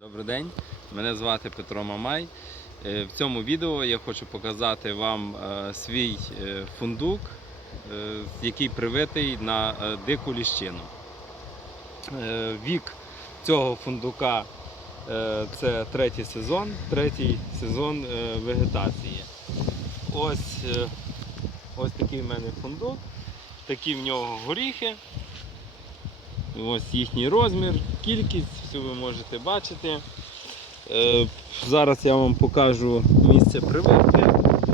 Добрий день, мене звати Петро Мамай. Е, В цьому відео я хочу показати вам е, свій е, фундук, який привитий на дику ліщину. Вік цього фундука це третій сезон, третій сезон вегетації. Ось, ось такий в мене фундук, такі в нього горіхи. Ось їхній розмір, кількість, все ви можете бачити. Е, зараз я вам покажу місце прививки.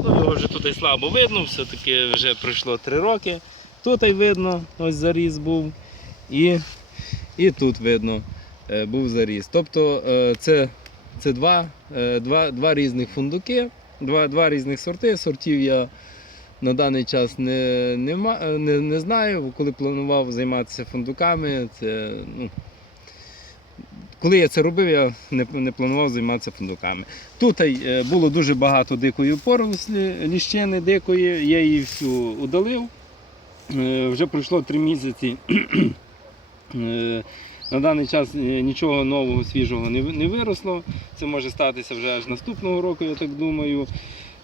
Ну, його вже тут слабо видно, все-таки вже пройшло 3 роки. Тут і видно, ось заріз був. І, і тут видно, е, був заріз. Тобто е, це, це два, два, два різних фундуки, два, два різних сорти. Сортів я на даний час не, нема- не, не знаю. Коли планував займатися фундуками, це, ну, коли я це робив, я не, не планував займатися фундуками. Тут е, було дуже багато дикої порослі, ліщини дикої, я її всю удалив. Е, Вже пройшло три місяці. На даний час е, нічого нового, свіжого не, виросло. Це може статися вже аж наступного року, я так думаю.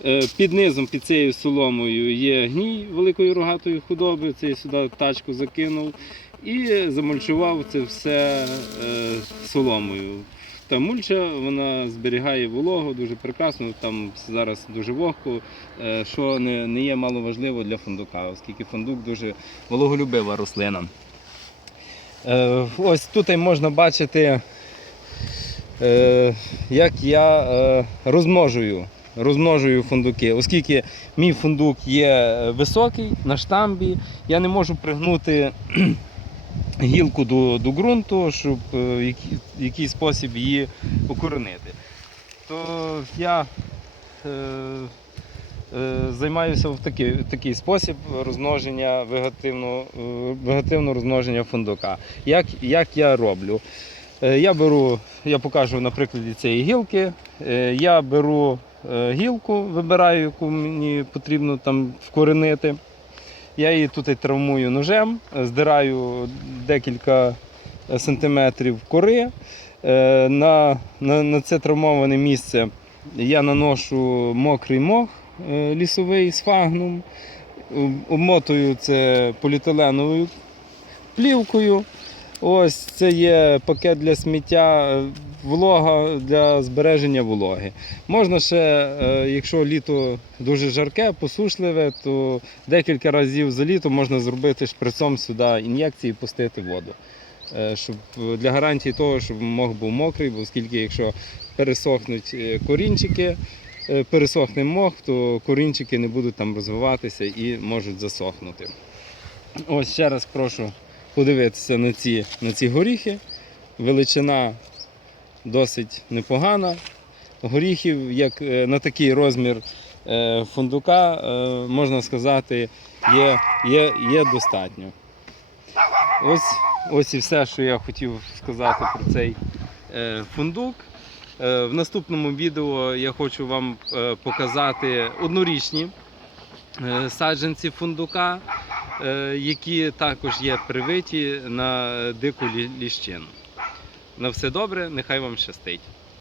Е, Під низом, під цією соломою є гній великої рогатої худоби. Це я сюди тачку закинув і замульчував це все е, соломою. Та мульча вона зберігає вологу дуже прекрасно. Там зараз дуже вогко, що не є маловажливо для фундука, оскільки фундук дуже вологолюбива рослина. Е, ось тут можна бачити, е, як я е, розмножую, розмножую фундуки. Оскільки мій фундук є високий на штамбі, я не можу пригнути гілку до, до ґрунту, щоб в який, спосіб її укоренити. То я займаюся в такий, такий спосіб розмноження вегетивного, е, розмноження фундука. Як, як я роблю? Е, Я беру, я покажу на прикладі цієї гілки. Е, Я беру е, гілку, вибираю, яку мені потрібно там вкоренити. Я її тут травмую ножем, е, здираю декілька е, сантиметрів кори. Е, На, на, на це травмоване місце я наношу мокрий мох е, лісовий сфагнум, об- обмотую це поліетиленовою плівкою. Ось це є пакет для сміття, е, волога для збереження вологи. Можна ще, е, якщо літо дуже жарке, посушливе, то декілька разів за літо можна зробити шприцом сюди ін'єкції і пустити воду. Е, Щоб е, для гарантії того, щоб мох був мокрий, оскільки якщо пересохнуть е, корінчики, е, пересохне мох, то корінчики не будуть там розвиватися і можуть засохнути. Ось ще раз прошу подивитися на ці, на ці горіхи. Величина досить непогана. Горіхів, як е, на такий розмір е, фундука, е, можна сказати, є, є, є достатньо. Ось, ось і все, що я хотів сказати про цей е, фундук. Е, В наступному відео я хочу вам е, показати однорічні е, саджанці фундука, які також є привиті на дику ліщину. На все добре, нехай вам щастить.